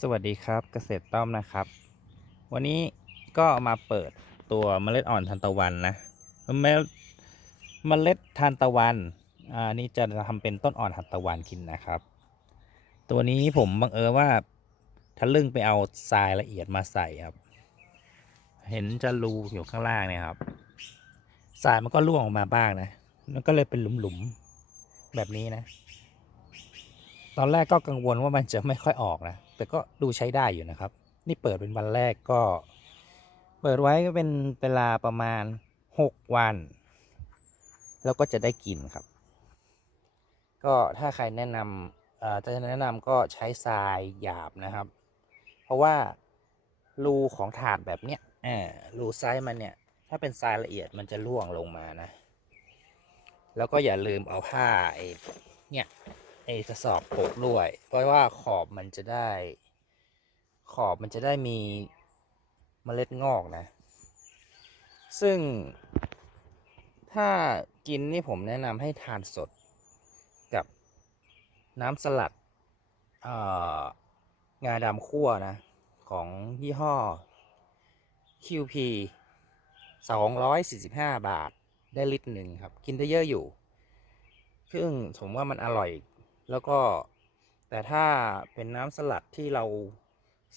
สวัสดีครับเกษตรต้อมนะครับ วันนี้ก็มาเปิดตัวเมล็ดอ่อนทานตะวันนะเมล็ดเมล็ดทานตะวันอ่านี่จะทำเป็นต้นอ่อนทานตะวันกินนะครับ ตัวนี้ผมบังเอิญว่าทะลึ่งไปเอาทรายละเอียดมาใส่ครับ เห็นจะรูอยู่ข้างล่างเนี่ยครับทรายมันก็ร่วงออกมาบ้างนะมันก็เลยเป็นหลุมๆแบบนี้นะ ตอนแรกก็กังวลว่ามันจะไม่ค่อยออกนะ แต่ก็ดูใช้ได้อยู่นะครับ นี่เปิดเป็นวันแรกก็ เปิดไว้ก็เป็นเวลาประมาณ 6 วัน แล้วก็จะได้กินครับ ก็ถ้าใครแนะนำเอ่อจะแนะนำก็ใช้ทรายหยาบนะครับ เพราะว่ารูของถาดแบบเนี้ยเออรูไซส์มันเนี่ย ถ้าเป็นทรายละเอียดมันจะร่วงลงมานะ แล้วก็อย่าลืมเอาผ้าไอ้เนี่ย ไอ้กระสอบโปกด้วย เพราะว่าขอบมันจะได้ ขอบมันจะได้มีเมล็ดงอกนะ ซึ่ง ถ้ากินนี่ผมแนะนำให้ทานสดกับน้ำสลัดงาดำคั่วนะ ของยี่ห้อ QP 245 บาทได้ลิตรหนึ่งครับ กินได้เยอะอยู่ ซึ่งผมว่ามันอร่อย แล้วก็แต่ถ้าเป็นน้ำสลัดที่เรา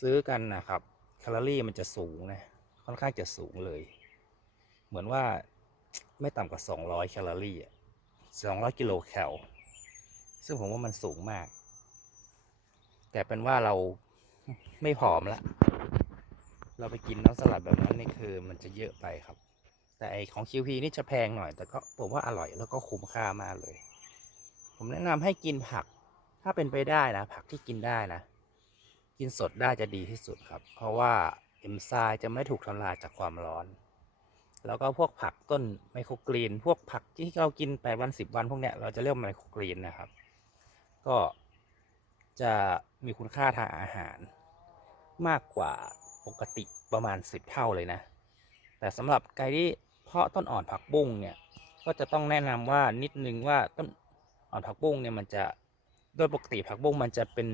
ซื้อกันนะครับแคลอรี่มันจะสูงนะค่อนข้างจะสูงเลย เหมือนว่าไม่ต่ำกว่า 200 แคลอรี่อะ200กิโลแคลซึ่งผมว่ามันสูงมาก แต่เป็นว่าเราไม่ผอมละเราไปกินน้ำสลัดแบบนั้นนี่คือมันจะเยอะไปครับ แต่ไอของ QP นี่จะแพงหน่อย แต่ก็ผมว่าอร่อยแล้วก็คุ้มค่ามากเลย ผมแนะนำให้กินผัก ถ้าเป็นไปได้นะ ผักที่กินได้นะ กินสดได้จะดีที่สุดครับ เพราะว่าเอนไซม์จะไม่ถูกทำลายจากความร้อน แล้วก็พวกผักต้นไมโครกรีน พวกผักที่เรากินแปดวันสิบวันพวกเนี้ยเราจะเรียกไมโครกรีนนะครับ ก็จะมีคุณค่าทางอาหาร มากกว่าปกติประมาณสิบเท่าเลยนะ แต่สำหรับใครที่เพาะต้นอ่อนผักบุ้งเนี่ย ก็จะต้องแนะนำว่านิดนึงว่าต้น ผักบุ้งเนี่ยมันจะโดยปกติผักบุ้งมันจะเป็น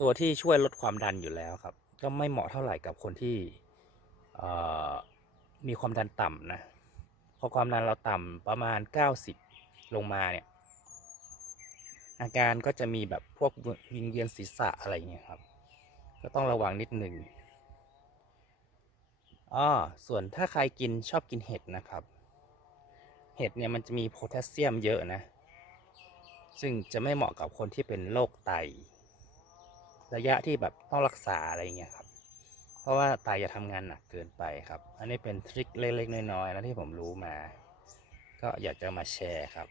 ตัวที่ช่วยลดความดันอยู่แล้วครับ ก็ไม่เหมาะเท่าไหร่กับคนที่มีความดันต่ำนะพอความดันเราต่ำประมาณ 90 ลงมาเนี่ยอาการก็จะมีแบบพวกวิงเวียนศีรษะอะไรเงี้ยครับ ก็ต้องระวังนิดหนึ่งอ๋อส่วนถ้าใครกินชอบกินเห็ดนะครับ เห็ดเนี่ยมันจะมีโพแทสเซียมเยอะนะ ซึ่งจะไม่เหมาะกับคนที่เป็นโรคไต ระยะที่แบบต้องรักษาอะไรเงี้ยครับ เพราะว่าไตจะทำงานหนักเกินไปครับ อันนี้เป็นทริคเล็กๆน้อยๆนะที่ผมรู้มา ก็อยากจะมาแชร์ครับ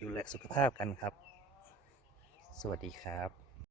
ดูแลสุขภาพกันครับ สวัสดีครับ